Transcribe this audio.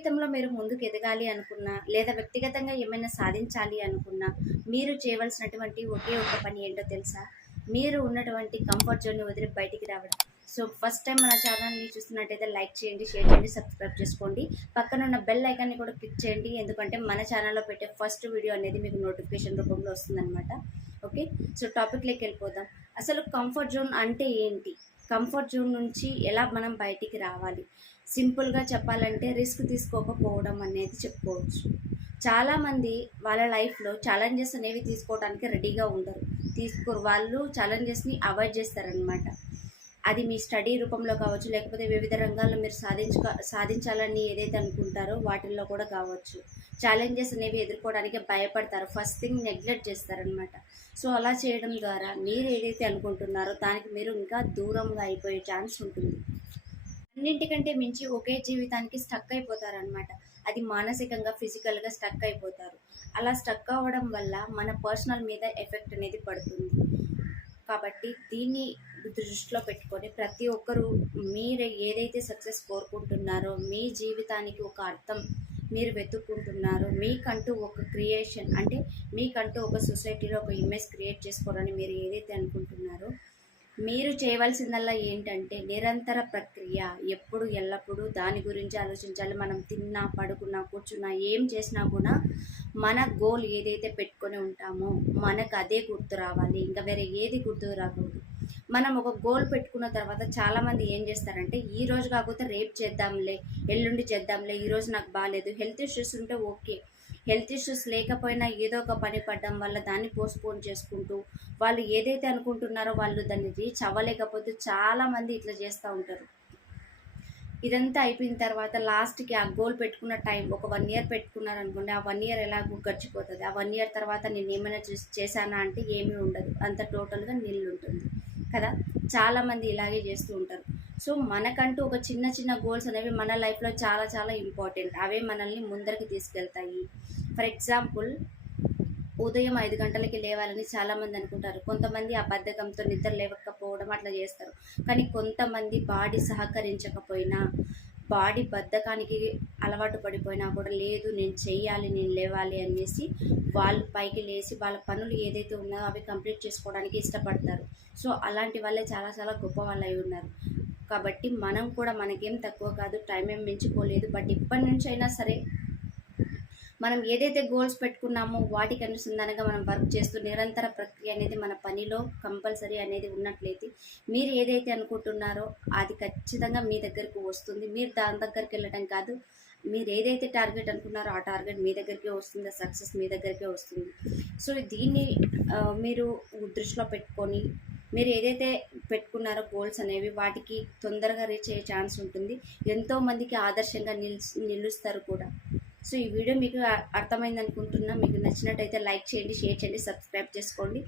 జీవితంలో మీరు ముందుకు ఎదగాలి అనుకున్నా, లేదా వ్యక్తిగతంగా ఏమైనా సాధించాలి అనుకున్నా, మీరు చేయవలసినటువంటి ఒకే ఒక పని ఏంటో తెలుసా? మీరు ఉన్నటువంటి కంఫర్ట్ జోన్‌ని వదిలి బయటికి రావడం. సో, ఫస్ట్ టైం మన ఛానల్‌ని చూస్తున్నట్టయితే లైక్ చేయండి, షేర్ చేయండి, సబ్స్క్రైబ్ చేసుకోండి. పక్కనున్న బెల్ ఐకాన్‌ని కూడా క్లిక్ చేయండి. ఎందుకంటే మన ఛానల్‌లో పెట్టే ఫస్ట్ వీడియో అనేది మీకు నోటిఫికేషన్ రూపంలో వస్తుందనమాట. ఓకే. సో, టాపిక్‌లోకి వెళ్ళిపోదాం. అసలు కంఫర్ట్ జోన్ అంటే ఏంటి? కంఫర్ట్ జోన్ నుంచి ఎలా మనం బయటికి రావాలి? సింపుల్గా చెప్పాలంటే రిస్క్ తీసుకోకపోవడం అనేది చెప్పుకోవచ్చు. చాలామంది వాళ్ళ లైఫ్లో ఛాలెంజెస్ అనేవి తీసుకోవడానికి రెడీగా ఉండరు, తీసుకోరు. వాళ్ళు ఛాలెంజెస్ని అవాయిడ్ చేస్తారనమాట. అది మీ స్టడీ రూపంలో కావచ్చు, లేకపోతే వివిధ రంగాల్లో మీరు సాధించాలని ఏదైతే అనుకుంటారో వాటిల్లో కూడా కావచ్చు. ఛాలెంజెస్ అనేవి ఎదుర్కోవడానికి భయపడతారు, ఫస్ట్ థింగ్ నెగ్లెక్ట్ చేస్తారనమాట. సో అలా చేయడం ద్వారా మీరు ఏదైతే అనుకుంటున్నారో దానికి మీరు ఇంకా దూరంగా అయిపోయే ఛాన్స్ ఉంటుంది. అన్నింటికంటే మించి ఒకే జీవితానికి స్టక్ అయిపోతారనమాట. అది మానసికంగా, ఫిజికల్గా స్టక్ అయిపోతారు. అలా స్టక్ అవ్వడం వల్ల మన పర్సనల్ మీద ఎఫెక్ట్ అనేది పడుతుంది. కాబట్టి దీన్ని దృష్టిలో పెట్టుకొని ప్రతి ఒక్కరూ మీరు ఏదైతే సక్సెస్ కోరుకుంటున్నారో, మీ జీవితానికి ఒక అర్థం మీరు వెతుక్కుంటున్నారో, మీకంటూ ఒక క్రియేషన్ అంటే మీకంటూ ఒక సొసైటీలో ఒక ఇమేజ్ క్రియేట్ చేసుకోవాలని మీరు ఏదైతే అనుకుంటున్నారో, మీరు చేయవలసిందల్లా ఏంటంటే నిరంతర ప్రక్రియ. ఎప్పుడు ఎల్లప్పుడూ దాని గురించి ఆలోచించాలి. మనం తిన్నా, పడుకున్నా, కూర్చున్నా, ఏం చేసినా కూడా మన గోల్ ఏదైతే పెట్టుకొని ఉంటామో మనకు అదే గుర్తు రావాలి. ఇంకా వేరే ఏది గుర్తు రాకూడదు. మనం ఒక గోల్ పెట్టుకున్న తర్వాత చాలామంది ఏం చేస్తారంటే ఈ రోజు కాకపోతే రేపు చేద్దాంలే, ఎల్లుండి చేద్దాంలే, ఈరోజు నాకు బాగాలేదు, హెల్త్ ఇష్యూస్ ఉంటే ఓకే. హెల్త్ ఇష్యూస్ లేకపోయినా ఏదో ఒక పని పడడం వల్ల దాన్ని పోస్ట్పోన్ చేసుకుంటూ వాళ్ళు ఏదైతే అనుకుంటున్నారో వాళ్ళు దాన్ని రీచ్ అవ్వలేకపోతే చాలామంది ఇట్లా చేస్తూ ఉంటారు. ఇదంతా అయిపోయిన తర్వాత లాస్ట్కి ఆ గోల్ పెట్టుకున్న టైం ఒక 1 ఇయర్ పెట్టుకున్నారనుకోండి, ఆ 1 ఇయర్ ఎలాగో గడిచిపోతుంది. ఆ 1 ఇయర్ తర్వాత నేను ఏమైనా చేశానా అంటే ఏమీ ఉండదు, అంత టోటల్గా నీళ్ళు ఉంటుంది కదా. చాలామంది ఇలాగే చేస్తూ ఉంటారు. సో మనకంటూ ఒక చిన్న చిన్న గోల్స్ అనేవి మన లైఫ్లో చాలా చాలా ఇంపార్టెంట్. అవే మనల్ని ముందరికి తీసుకెళ్తాయి. ఫర్ ఎగ్జాంపుల్, ఉదయం 5 గంటలకి లేవాలని చాలామంది అనుకుంటారు. కొంతమంది ఆ బద్ధకంతో నిద్ర లేవకపోవడం అట్లా చేస్తారు. కానీ కొంతమంది బాడీ సహకరించకపోయినా, బాడీ బద్ధకానికి అలవాటు పడిపోయినా కూడా లేదు నేను చెయ్యాలి, నేను లేవాలి అనేసి వాళ్ళు పైకి లేచి వాళ్ళ పనులు ఏదైతే ఉన్నాయో అవి కంప్లీట్ చేసుకోవడానికి ఇష్టపడతారు. సో అలాంటి వాళ్ళే చాలా చాలా గొప్ప వాళ్ళు అయి ఉన్నారు. కాబట్టి మనం కూడా మనకేం తక్కువ కాదు, టైం ఏం మించిపోలేదు. బట్ ఇప్పటి నుంచి అయినా సరే మనం ఏదైతే గోల్స్ పెట్టుకున్నామో వాటికి అనుసంధానంగా మనం వర్క్ చేస్తూ నిరంతర ప్రక్రియ అనేది మన పనిలో కంపల్సరీ అనేది ఉన్నట్లయితే మీరు ఏదైతే అనుకుంటున్నారో అది ఖచ్చితంగా మీ దగ్గరికి వస్తుంది. మీరు దాని దగ్గరికి వెళ్ళడం కాదు, మీరు ఏదైతే టార్గెట్ అనుకున్నారో ఆ టార్గెట్ మీ దగ్గరికే వస్తుంది, సక్సెస్ మీ దగ్గరికే వస్తుంది. సో దీన్ని మీరు దృష్టిలో పెట్టుకొని మీరు ఏదైతే పెట్టుకున్నారో గోల్స్ అనేవి వాటికి తొందరగా రీచ్ అయ్యే ఛాన్స్ ఉంటుంది. ఎంతోమందికి ఆదర్శంగా నిలుస్తారు కూడా. సో ఈ వీడియో మీకు అర్థమైంది అనుకుంటున్నా. మీకు నచ్చినట్టయితే లైక్ చేయండి, షేర్ చేయండి, సబ్స్క్రైబ్ చేసుకోండి.